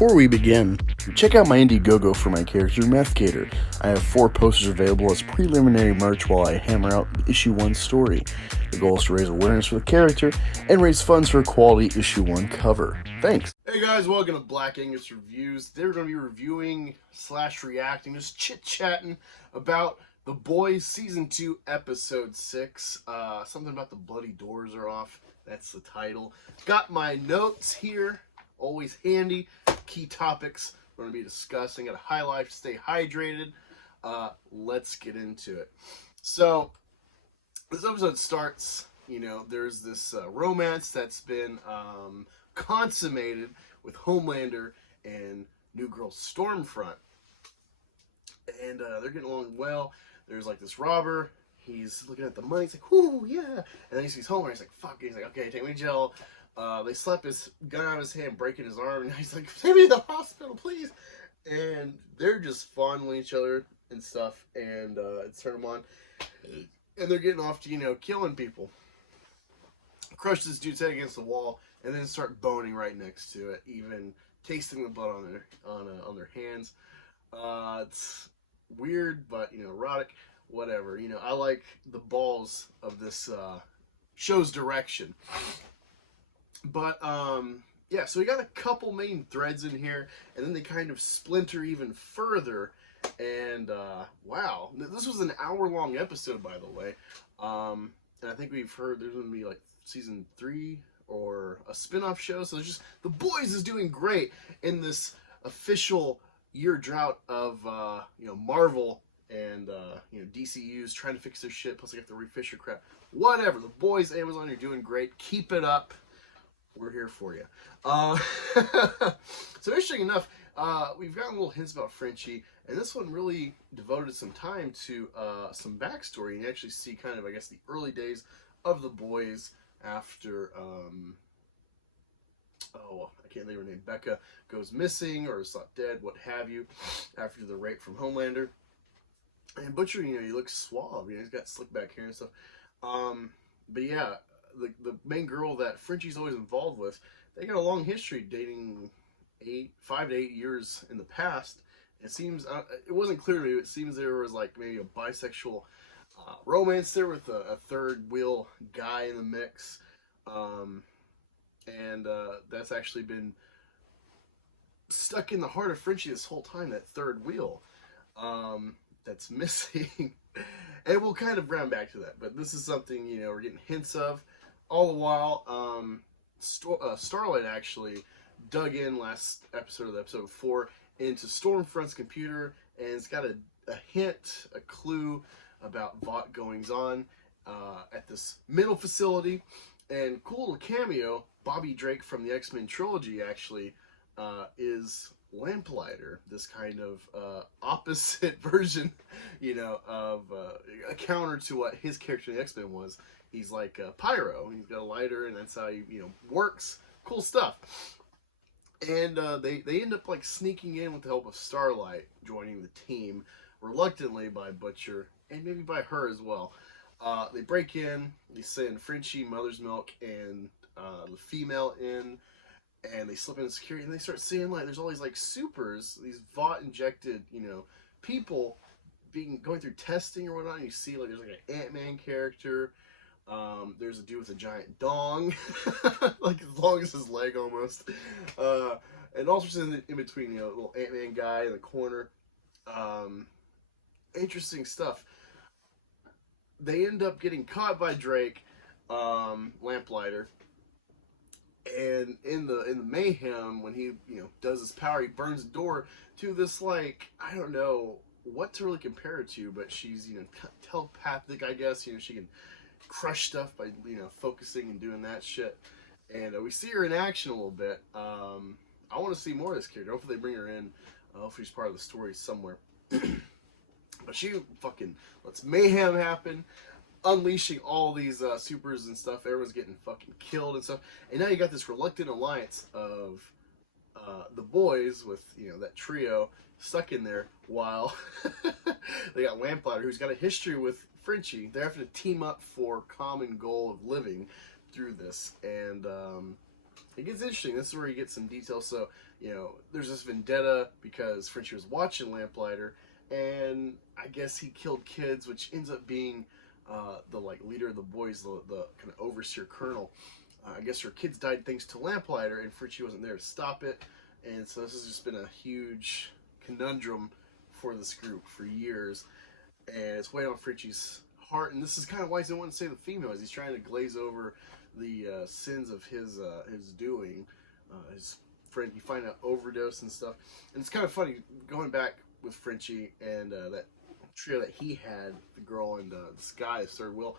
Before we begin, check out my Indiegogo for my character Methgator. I have 4 posters available as preliminary merch while I hammer out the Issue 1 story. The goal is to raise awareness for the character and raise funds for a quality Issue 1 cover. Thanks! Hey guys, welcome to Black Angus Reviews. They're going to be reviewing / reacting, just chit-chatting about The Boys Season 2, Episode 6. Something about the bloody doors are off. That's the title. Got my notes here. Always handy. Key topics we're going to be discussing. Got to highlight, stay hydrated. Let's get into it. So, this episode starts, there's this romance that's been consummated with Homelander and New Girl Stormfront. And they're getting along well. There's like this robber. He's looking at the money. He's like, whoo, yeah. And then he sees Homelander. He's like, fuck. He's like, okay, take me to jail. They slap his gun out of his hand, breaking his arm, and he's like, take me to the hospital, please. And they're just fondling each other and stuff, and it's turn them on. And they're getting off to, killing people. Crush this dude's head against the wall, and then start boning right next to it, even tasting the blood on their hands. It's weird, but, erotic, whatever. I like the balls of this show's direction. But, yeah, so we got a couple main threads in here, and then they kind of splinter even further, and, wow. This was an hour-long episode, by the way, and I think we've heard there's going to be, like, Season 3 or a spin-off show, so there's just, The Boys is doing great in this official year drought of, Marvel and, DCU's trying to fix their shit, plus they got the refisher crap. Whatever, The Boys, Amazon, you're doing great. Keep it up. We're here for you. So interesting enough, we've gotten little hints about Frenchie, and this one really devoted some time to some backstory, and you actually see kind of, I guess, the early days of The Boys after, I can't think of her name, Becca goes missing, or is thought dead, what have you, after the rape from Homelander. And Butcher, he looks suave, he's got slick back hair and stuff. But yeah, the main girl that Frenchie's always involved with, they got a long history dating 5 to 8 years in the past. It seems, it wasn't clear to me, but it seems there was like maybe a bisexual romance there with a third wheel guy in the mix. And that's actually been stuck in the heart of Frenchie this whole time, that third wheel that's missing. And we'll kind of round back to that, but this is something, we're getting hints of. All the while, Starlight actually dug in last episode of episode 4 into Stormfront's computer, and it's got a hint, a clue about Vought goings on at this mental facility. And cool little cameo, Bobby Drake from the X-Men trilogy actually is Lamplighter, this kind of opposite version, of a counter to what his character in the X-Men was. He's like Pyro. He's got a lighter, and that's how he, works. Cool stuff. And they end up like sneaking in with the help of Starlight, joining the team reluctantly by Butcher and maybe by her as well. They break in. They send Frenchie, Mother's Milk, and the female in, and they slip into security, and they start seeing like there's all these like supers, these Vought injected, people going through testing or whatnot. And you see like there's like an Ant-Man character. There's a dude with a giant dong, like as long as his leg almost, and also in between, little Ant-Man guy in the corner. Interesting stuff. They end up getting caught by Drake, Lamplighter, and in the mayhem, when he does his power, he burns the door to this, like, I don't know what to really compare it to, but she's telepathic, I guess. She can crush stuff by focusing and doing that shit. And we see her in action a little bit. I want to see more of this character. Hopefully they bring her in. Hopefully she's part of the story somewhere. But she fucking lets mayhem happen, unleashing all these supers and stuff. Everyone's getting fucking killed and stuff. And now you got this reluctant alliance of the boys with that trio stuck in there, while they got Lamplighter, who's got a history with Frenchie. They're having to team up for common goal of living through this. And it gets interesting. This is where you get some details. So, you know, there's this vendetta because Frenchie was watching Lamplighter, and I guess he killed kids, which ends up being the like leader of the boys, the kind of overseer colonel. I guess her kids died thanks to Lamplighter, and Frenchie wasn't there to stop it. And so this has just been a huge conundrum for this group for years, and it's weighing on Frenchie's heart. And this is kind of why he doesn't want to say the female, is he's trying to glaze over the sins of his doing. His friend, you find out overdose and stuff, and it's kind of funny going back with Frenchie and that trio that he had, the girl and this guy, his third wheel.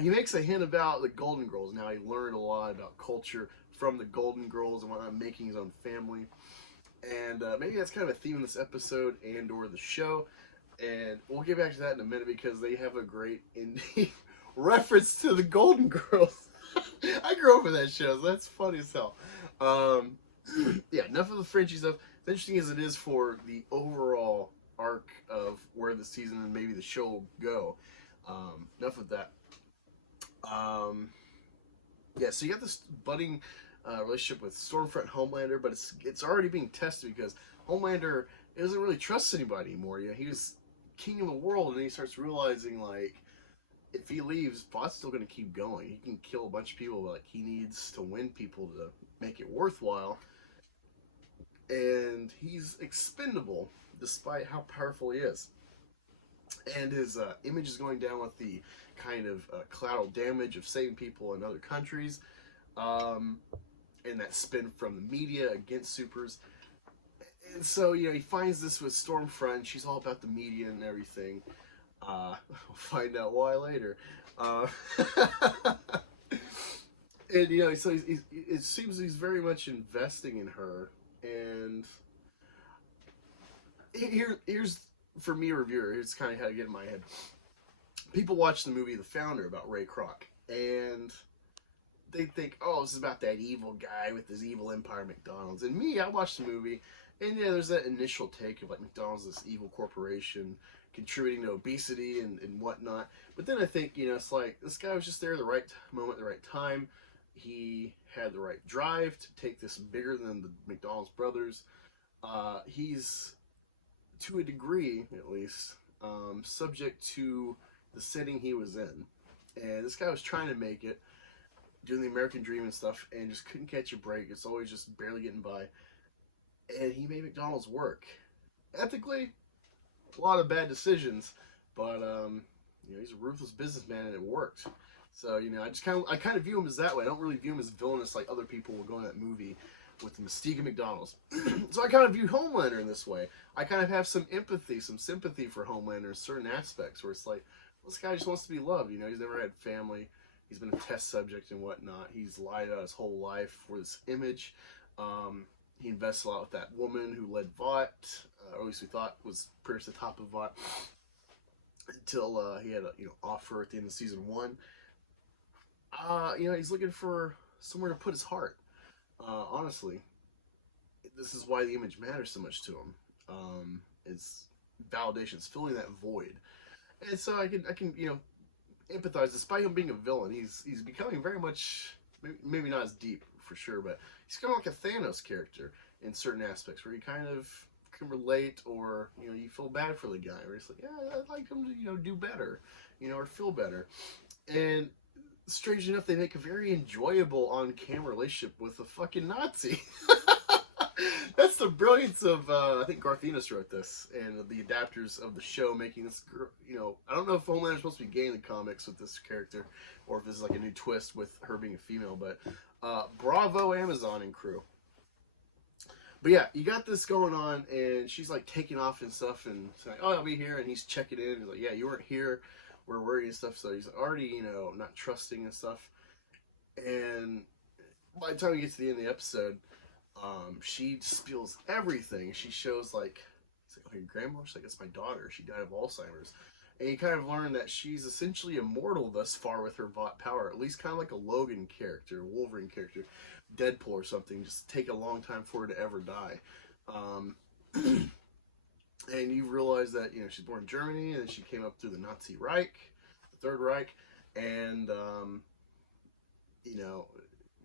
He makes a hint about the Golden Girls and how he learned a lot about culture from the Golden Girls and whatnot, making his own family. And maybe that's kind of a theme in this episode and or the show. And we'll get back to that in a minute because they have a great indie reference to the Golden Girls. I grew up with that show, so that's funny as hell. Yeah, enough of the Frenchie stuff. As interesting as it is for the overall arc of where the season and maybe the show will go. Enough of that. Yeah, so you got this budding relationship with Stormfront and Homelander, but it's already being tested because Homelander doesn't really trust anybody anymore. You know, he was king of the world, and he starts realizing, like, if he leaves, Vought's still going to keep going. He can kill a bunch of people, but like, he needs to win people to make it worthwhile. And he's expendable, despite how powerful he is. And his image is going down with the kind of collateral damage of saving people in other countries, and that spin from the media against supers. And so, you know, he finds this with Stormfront. She's all about the media and everything. We'll find out why later. And, you know, so it seems he's very much investing in her. And here's, for me, a reviewer, here's kind of how to get in my head. People watch the movie The Founder about Ray Kroc, and they think, oh, this is about that evil guy with his evil empire, McDonald's. And me, I watched the movie, and yeah, there's that initial take of like McDonald's, this evil corporation contributing to obesity and whatnot. But then I think, you know, it's like this guy was just there at the right moment, at the right time. He had the right drive to take this bigger than the McDonald's brothers. He's, to a degree at least, subject to the setting he was in. And this guy was trying to make it, doing the American dream and stuff, and just couldn't catch a break. It's always just barely getting by. And he made McDonald's work. Ethically, a lot of bad decisions, but you know, he's a ruthless businessman, and it worked. So, you know, I kind of view him as that way. I don't really view him as villainous like other people will go in that movie with the mystique of McDonald's. So I kind of view Homelander in this way. I kind of have some empathy, some sympathy for Homelander in certain aspects, where it's like, well, this guy just wants to be loved. You know, he's never had family. He's been a test subject and whatnot. He's lied out his whole life for this image. He invests a lot with that woman who led Vought, or at least we thought was pretty much the top of Vought, until he had a offer at the end of season 1. You know, he's looking for somewhere to put his heart. Honestly, this is why the image matters so much to him. It's validation. It's filling that void, and so I can you know, empathize. Despite him being a villain, he's becoming very much, maybe not as deep for sure, but he's kind of like a Thanos character in certain aspects, where you kind of can relate, or you know, you feel bad for the guy, where it's like, yeah, I'd like him to do better, or feel better. And strange enough, they make a very enjoyable on-camera relationship with a fucking Nazi. That's the brilliance of, I think Garth Ennis wrote this, and the adapters of the show making this, I don't know if Homelander's supposed to be gay in the comics with this character, or if this is like a new twist with her being a female, but bravo Amazon and crew. But yeah, you got this going on, and she's like taking off and stuff, and saying, oh, I'll be here, and he's checking in, he's like, yeah, you weren't here, we're worried and stuff, so he's already, not trusting and stuff. And by the time we get to the end of the episode, she spills everything. She shows, like, it's like, oh, your grandma? She's like, it's my daughter. She died of Alzheimer's. And you kind of learn that she's essentially immortal thus far with her Vought power, at least kind of like a Logan character, Wolverine character, Deadpool or something. Just take a long time for her to ever die. And you realize that, she's born in Germany, and she came up through the Nazi Reich, the Third Reich, and,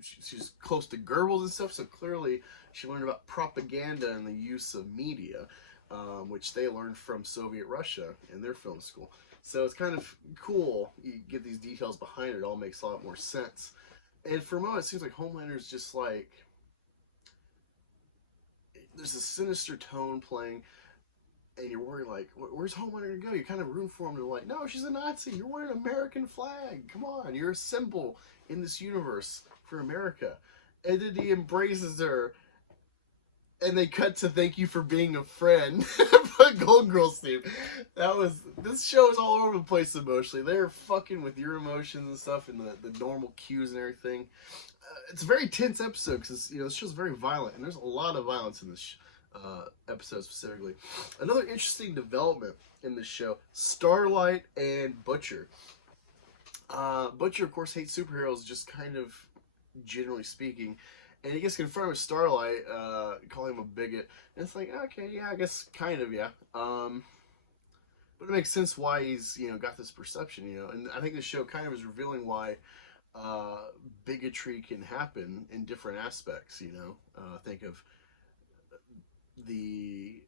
she's close to Goebbels and stuff, so clearly she learned about propaganda and the use of media, which they learned from Soviet Russia in their film school. So it's kind of cool. You get these details behind it. It all makes a lot more sense. And for a moment, it seems like Homelander's just like, there's a sinister tone playing, and you're worried, like, where's Homelander gonna go? You kind of root for him to, like, no, she's a Nazi. You're wearing an American flag. Come on, you're a symbol in this universe for America. And then he embraces her, and they cut to thank you for being a friend. But Golden Girls theme. This show is all over the place emotionally. They're fucking with your emotions and stuff, and the normal cues and everything. It's a very tense episode because this show's very violent, and there's a lot of violence in this episode specifically. Another interesting development in this show: Starlight and Butcher. Butcher, of course, hates superheroes, just kind of generally speaking, and he gets confronted with Starlight, calling him a bigot. And it's like, okay, yeah, I guess kind of, yeah. But it makes sense why he's got this perception, and I think the show kind of is revealing why bigotry can happen in different aspects. Think of the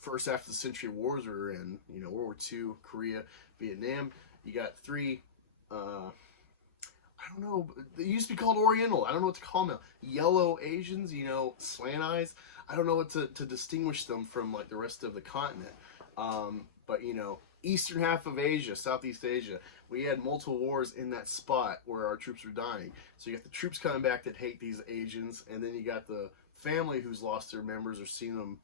first half of the century wars we're in, World War II, Korea, Vietnam. You got three, I don't know, they used to be called Oriental. I don't know what to call them now. Yellow Asians, slant eyes. I don't know what to distinguish them from, like, the rest of the continent. But, eastern half of Asia, Southeast Asia, we had multiple wars in that spot where our troops were dying. So you got the troops coming back that hate these Asians, and then you got the family who's lost their members or seen them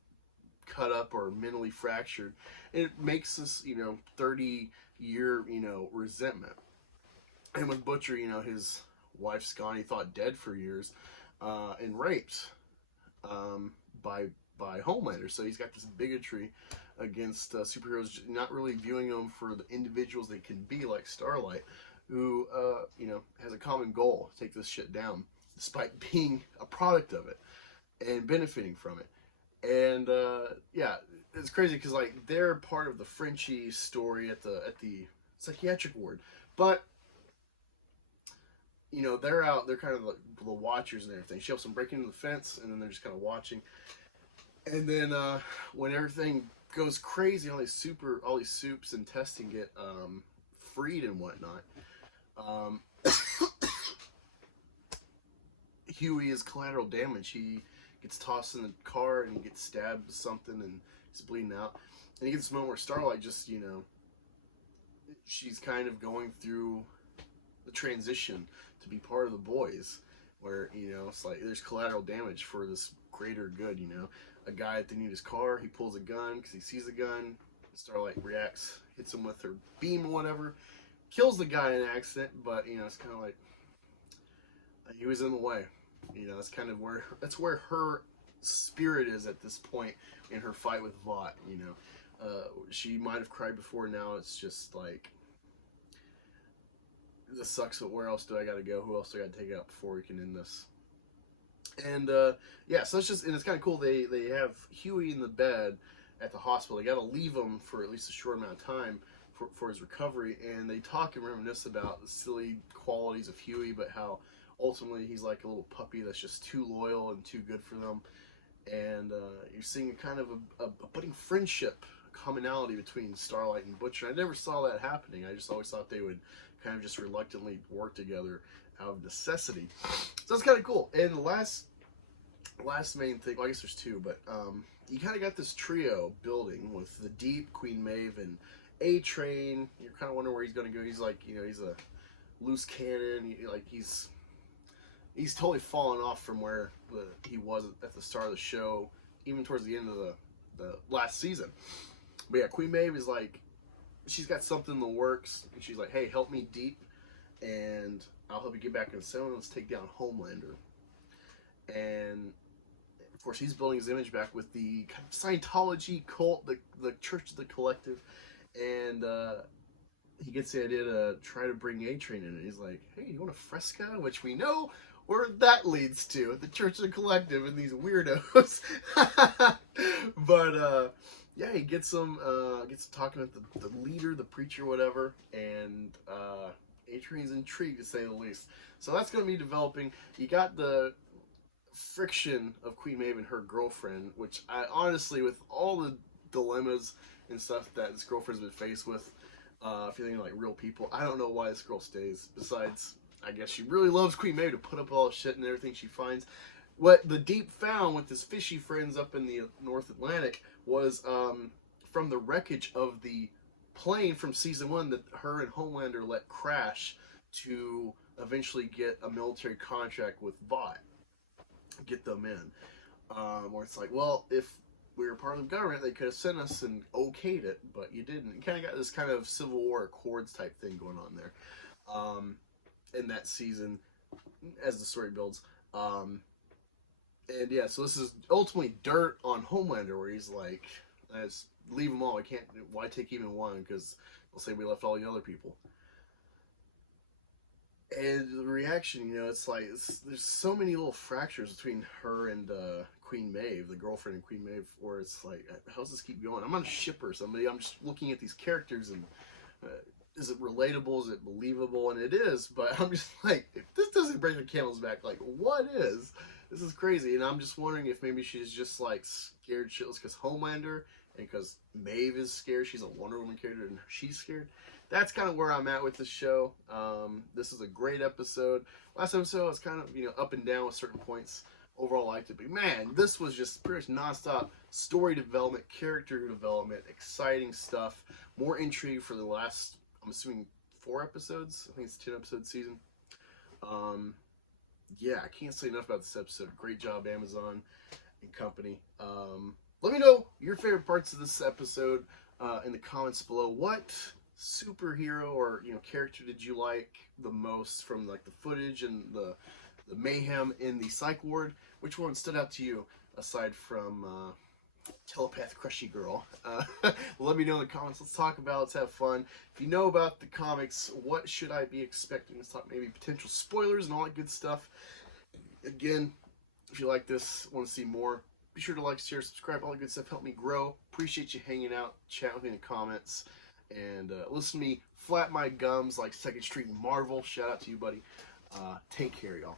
cut up or mentally fractured. And it makes this, 30-year, resentment. And with Butcher, his wife's gone, he thought dead for years, and raped by Homelander. So he's got this bigotry against superheroes, not really viewing them for the individuals they can be, like Starlight, who, has a common goal: take this shit down, despite being a product of it and benefiting from it. And yeah, it's crazy because, like, they're part of the Frenchie story at the psychiatric ward, but they're out. They're kind of the watchers and everything. She helps them break into the fence, and then they're just kind of watching. And then when everything goes crazy, all these soups and testing get freed and whatnot. Huey is collateral damage. He gets tossed in the car and he gets stabbed with something and he's bleeding out. And he gets this moment where Starlight just, she's kind of going through the transition to be part of the boys, where, it's like there's collateral damage for this greater good, A guy at the need his car, he pulls a gun because he sees a gun. Starlight reacts, hits him with her beam or whatever, kills the guy in an accident, but, it's kind of like he was in the way. That's kind of where her spirit is at this point in her fight with Vought. She might have cried before, now it's just like, this sucks, but where else do I gotta go? Who else do I gotta take out before we can end this? And yeah, so it's kind of cool. They have Huey in the bed at the hospital. They gotta leave him for at least a short amount of time for his recovery, and they talk and reminisce about the silly qualities of Huey, but how ultimately he's like a little puppy that's just too loyal and too good for them. And you're seeing kind of a budding friendship, commonality between Starlight and Butcher. I never saw that happening. I just always thought they would kind of just reluctantly work together out of necessity. So that's kind of cool. And the last main thing, well, I guess there's two, but you kind of got this trio building with the Deep, Queen Maeve, and A-Train. You're kind of wondering where he's going to go. He's like, he's a loose cannon. He's totally fallen off from where he was at the start of the show, even towards the end of the last season. But yeah, Queen Maeve is like, she's got something in the works, and she's like, hey, help me Deep, and I'll help you get back in the cell, and let's take down Homelander. And of course, he's building his image back with the kind of Scientology cult, the Church of the Collective, and he gets the idea to try to bring A-Train in, and he's like, hey, you want a fresca? Which we know where that leads to, the Church of the Collective and these weirdos. But yeah, he gets them talking with the leader, the preacher, whatever, and Adrian's intrigued to say the least. So that's going to be developing. You got the friction of Queen Maeve and her girlfriend, which I honestly, with all the dilemmas and stuff that this girlfriend's been faced with, if you're thinking like real people, I don't know why this girl stays. Besides, I guess she really loves Queen Maeve to put up with all the shit and everything she finds. What the Deep found with his fishy friends up in the North Atlantic was from the wreckage of the plane from season 1 that her and Homelander let crash to eventually get a military contract with Vought, get them in. Where it's like, well, if we were part of the government, they could have sent us and okayed it, but you didn't. You kind of got this kind of Civil War Accords type thing going on there in that season as the story builds. And yeah, so this is ultimately dirt on Homelander, where he's like, "Let's leave them all. I can't. Why take even one? Because they'll say we left all the other people." And the reaction, it's like there's so many little fractures between her and Queen Maeve, the girlfriend of Queen Maeve, where it's like, how's this keep going? I'm not a shipper somebody. I'm just looking at these characters and is it relatable? Is it believable? And it is, but I'm just like, if this doesn't break the camel's back, like, what is? This is crazy. And I'm just wondering if maybe she's just like scared shitless because Homelander and because Maeve is scared. She's a Wonder Woman character and she's scared. That's kind of where I'm at with the show. This is a great episode. Last episode I was kind of, up and down with certain points. Overall, I liked it. But man, this was just pretty much nonstop story development, character development, exciting stuff. More intrigue for the last, I'm assuming, 4 episodes. I think it's a 10-episode season. Yeah, I can't say enough about this episode. Great job, Amazon and company. Let me know your favorite parts of this episode in the comments below. What superhero or character did you like the most from like the footage and the mayhem in the psych ward? Which one stood out to you aside from telepath crushy girl? Let me know in the comments. Let's talk about it. Let's have fun. If you know about the comics, what should I be expecting? Let's talk maybe potential spoilers and all that good stuff. Again, if you like this, want to see more, be sure to like, share, subscribe, all that good stuff. Help me grow. Appreciate you hanging out, chat with me in the comments, and listen to me flap my gums like 2nd Street Marvel. Shout out to you, buddy. Take care, y'all.